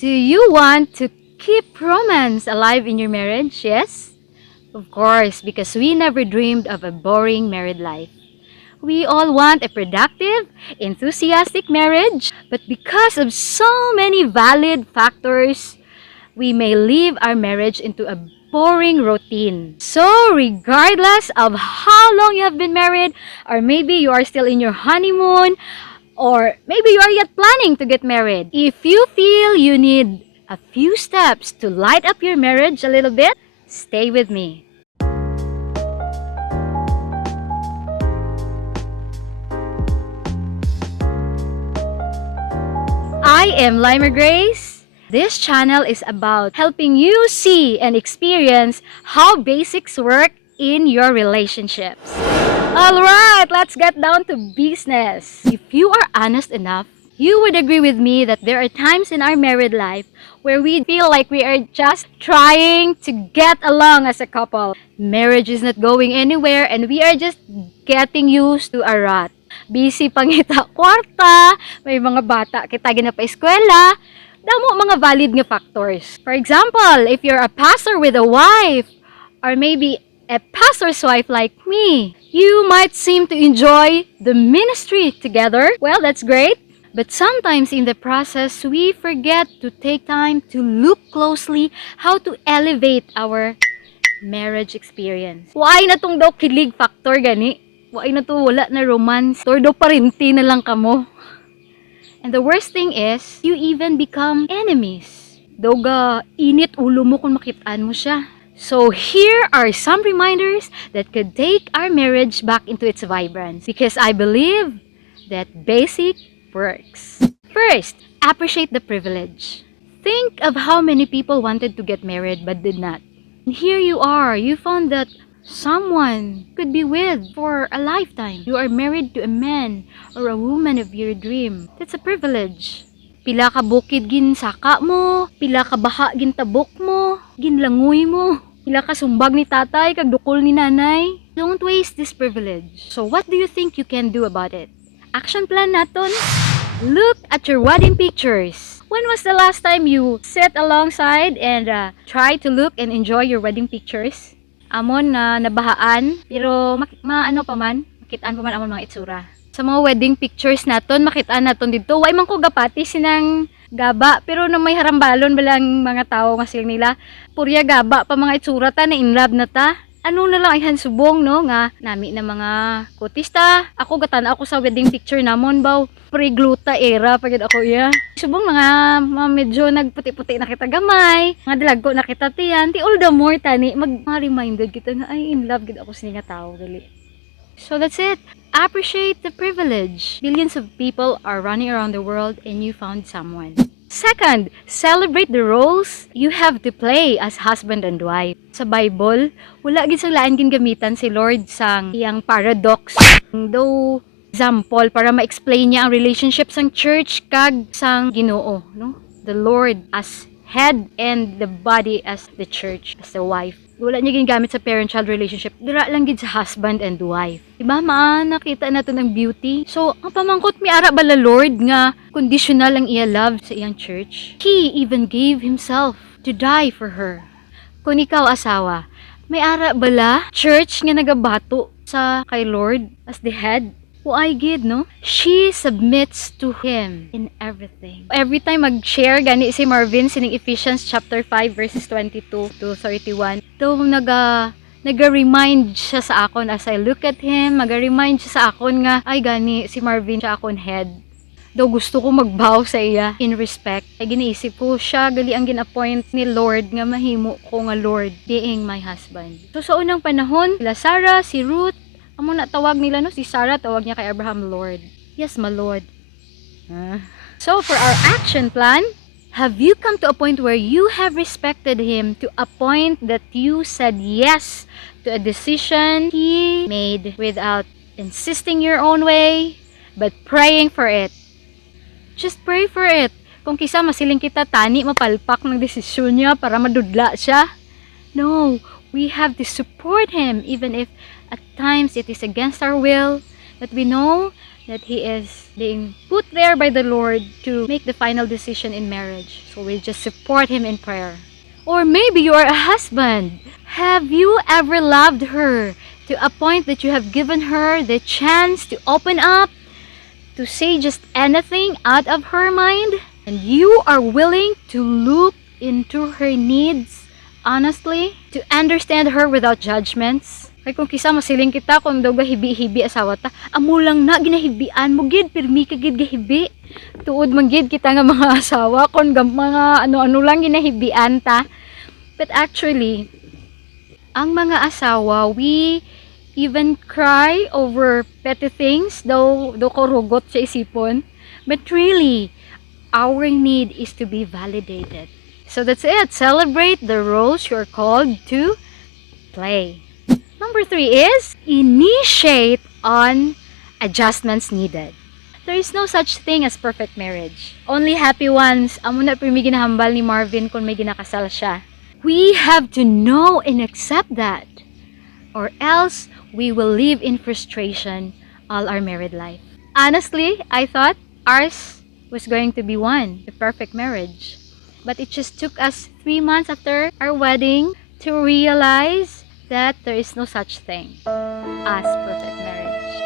Do you want to keep romance alive in your marriage? Yes? Of course, because we never dreamed of a boring married life. We all want a productive, enthusiastic marriage, but because of so many valid factors, we may leave our marriage into a boring routine. So, regardless of how long you have been married, or maybe you are still in your honeymoon, or maybe you are yet planning to get married, if you feel you need a few steps to light up your marriage a little bit, stay with me. I am Limer Grace. This channel is about helping you see and experience how basics work in your relationships. Alright, let's get down to business. If you are honest enough, you would agree with me that there are times in our married life where we feel like we are just trying to get along as a couple. Marriage is not going anywhere and we are just getting used to a rut. Busy pangita kwarta, may mga bata kita ginapa-eskwela, damo mga valid nga factors. For example, if you're a pastor with a wife, or maybe a pastor's wife like me, you might seem to enjoy the ministry together. Well, that's great. But sometimes in the process, we forget to take time to look closely how to elevate our marriage experience. Why na tong daw kilig factor gani? Why na to wala na romance? Or daw parinti na lang kamo. And the worst thing is, you even become enemies. Daw ga init ulo mo kung makitaan mo siya. So here are some reminders that could take our marriage back into its vibrance. Because I believe that basic works. First, appreciate the privilege. Think of how many people wanted to get married but did not. And here you are, you found that someone could be with for a lifetime. You are married to a man or a woman of your dream. That's a privilege. Pila ka bukid gin saka mo, pila ka baha gin tabok mo, ginlangoy mo, pila ka sumbag ni tatay kag dukol ni nanay. Don't waste this privilege. So what do you think you can do about it? Action plan naton? Look at your wedding pictures. When was the last time you sat alongside and try to look and enjoy your wedding pictures? Amon na nabahaan, pero maano pa man, makitaan pa man amon mga itsura. Sa mga wedding pictures naton, makitaan naton dito, way man ko gapati sinang gaba, pero na may harambalon balang mga tao nga silang nila, purya gaba pa mga itsura ta, na in love na ta. Ano na lang ay hansubong no nga nami na mga kutista. Ako gatan ako sa wedding picture namon baw pre-gluta era pagid ako iya. Subong mga medyo nagputi-puti na kita gamay, mga dilagko na kita tiyan. Ti all the more tani reminded kita nga ay in love gid ako sa nga tao gali. So that's it. Appreciate the privilege. Billions of people are running around the world and you found someone. Second, celebrate the roles you have to play as husband and wife. Sa Bible, wala gid sang laan gamitan si Lord sang iyang paradox. Though example para ma-explain niya ang relationship sang church kag sang Ginoo, no? The Lord as head and the body as the church, as the wife. Wala niya ginagamit sa parent-child relationship. Dira lang gid sa husband and wife. Diba, nakita na to ng beauty. So, ang pamangkot mi ara bala Lord nga conditional ang iya love sa iyang church. He even gave himself to die for her. Kung ikaw asawa, may ara bala church nga nagabato sa kay Lord as the head? Why gid, no? She submits to him in everything. Every time mag-share gani si Marvin sining Ephesians chapter 5 verses 22 to 31. Daw naga-remind siya sa akon as I look at him, maga-remind siya sa akon nga ay gani si Marvin siya akon head. Daw gusto ko magbow sa iya in respect. Ay giniisip ko siya gali ang gin-appoint ni Lord nga mahimo ko nga Lord being my husband. So sa unang panahon, sila Sarah, si Ruth, amo na tawag nila no, si Sarah tawag niya kay Abraham Lord. Yes, my Lord. So for our action plan, have you come to a point where you have respected him to a point that you said yes to a decision he made without insisting your own way, but praying for it? Just pray for it. Kung kisa masiling kita tani mapalpak ng desisyon niya para madudla siya. No, we have to support him even if at times it is against our will, but we know that he is being put there by the Lord to make the final decision in marriage. So we just support him in prayer. Or maybe you are a husband. Have you ever loved her to a point that you have given her the chance to open up, to say just anything out of her mind? And you are willing to look into her needs honestly, to understand her without judgments? Kay kung kisa masiling kita kung daw gahibi-hibi asawa ta, amo lang na ginahibian mo gid, pirmi ka gid gahibi. Tuod man gid kita nga mga asawa kon mga ano-ano lang ginahibian ta. But actually, ang mga asawa, we even cry over petty things, daw korugot sa isipon. But really, our need is to be validated. So that's it. Celebrate the roles you're called to play. Number 3 is initiate on adjustments needed. There is no such thing as perfect marriage. Only happy ones. Amo na may ginahambal ni Marvin kung may ginakasal siya. We have to know and accept that, or else we will live in frustration all our married life. Honestly, I thought ours was going to be the perfect marriage. But it just took us 3 months after our wedding to realize that there is no such thing as perfect marriage.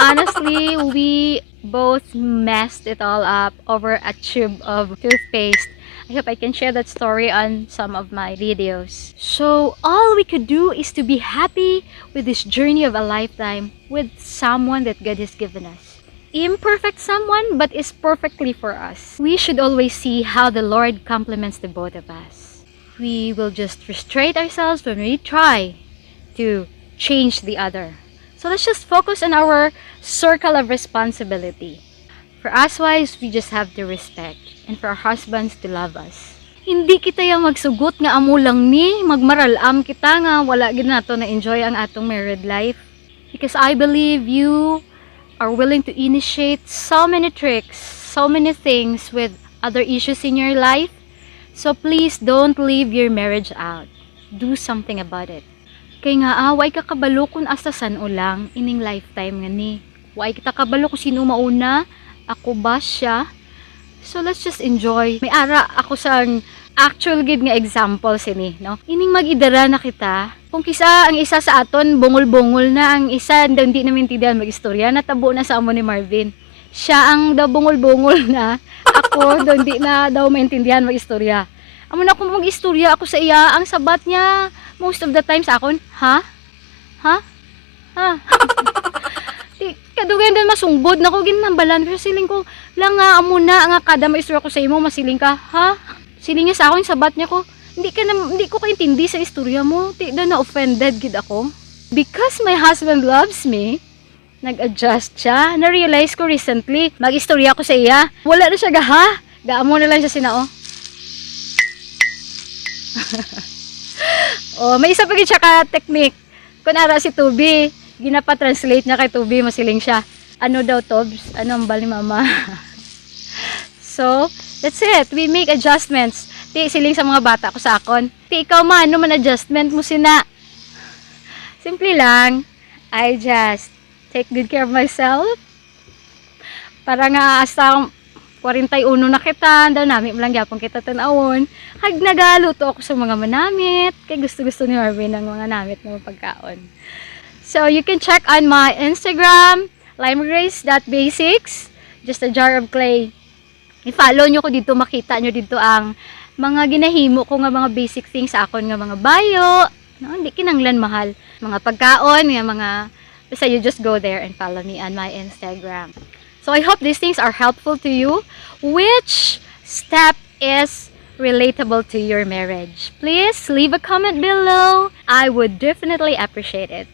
Honestly, we both messed it all up over a tube of toothpaste. I hope I can share that story on some of my videos. So all we could do is to be happy with this journey of a lifetime with someone that God has given us. Imperfect someone, but is perfectly for us. We should always see how the Lord complements the both of us. We will just restrain ourselves when we try to change the other. So let's just focus on our circle of responsibility. For us wives, we just have to respect, and for our husbands to love us. Hindi kita yung magsugot nga amo lang ni, magmaralam kita nga wala gid nato na enjoy ang atong married life. Because I believe you are willing to initiate so many tricks, so many things with other issues in your life. So please don't leave your marriage out. Do something about it. Kay nga way ka kabalo kung asa san o lang ining lifetime nga ni. Way kita kabalo kung sino mauna, ako ba siya. So let's just enjoy. May ara ako sang actual gid nga example sini, no? Ining magidara na kita. Kung kisa ang isa sa aton bungol-bungol na, ang isa hindi na maintindihan mag-istorya, natabo na sa amo ni Marvin. Siya ang daw bungol-bungol na, ako daw hindi na daw maintindihan mag-istorya. Amo na kung mag-istorya ako sa iya, ang sabat niya most of the time sa akon, ha? Ha? Ha? Kadugan din masunggod na ko ginambalan pero siling ko lang nga amo na nga kada maistorya ko sa imo masiling ka, ha? Siling niya sa akon, sabat niya ko, hindi ko kaintindi sa istorya mo. Di na offended gid ako. Because my husband loves me, nag-adjust siya. Na-realize ko recently, mag-istorya ko sa iya. Wala na siya ha? Gaamo na lang siya sinao. Oh, may isa pa gid siya ka technique. Kunara si Tubi, ginapa-translate niya kay Tubi, masiling siya. Ano daw, Tobs? Ano ang bali mama? So, that's it. We make adjustments. Ti siling sa mga bata ko sa akon. Ti ikaw man, ano man adjustment mo sina? Simple lang. I just take good care of myself. Para nga hasta 41 na kita, daw namin lang gyapon kita tanawon. Hag nagaluto ako sa mga manamit. Kay gusto-gusto ni Marvin ng mga namit na pagkaon. So you can check on my Instagram, limegrace.basics, just a jar of clay. I-follow nyo ko dito, makita nyo dito ang mga ginahimo ko nga mga basic things sa akon nga mga bio. No, hindi kinanglan mahal. Mga pagkaon, mga basta you just go there and follow me on my Instagram. So I hope these things are helpful to you. Which step is relatable to your marriage? Please leave a comment below. I would definitely appreciate it.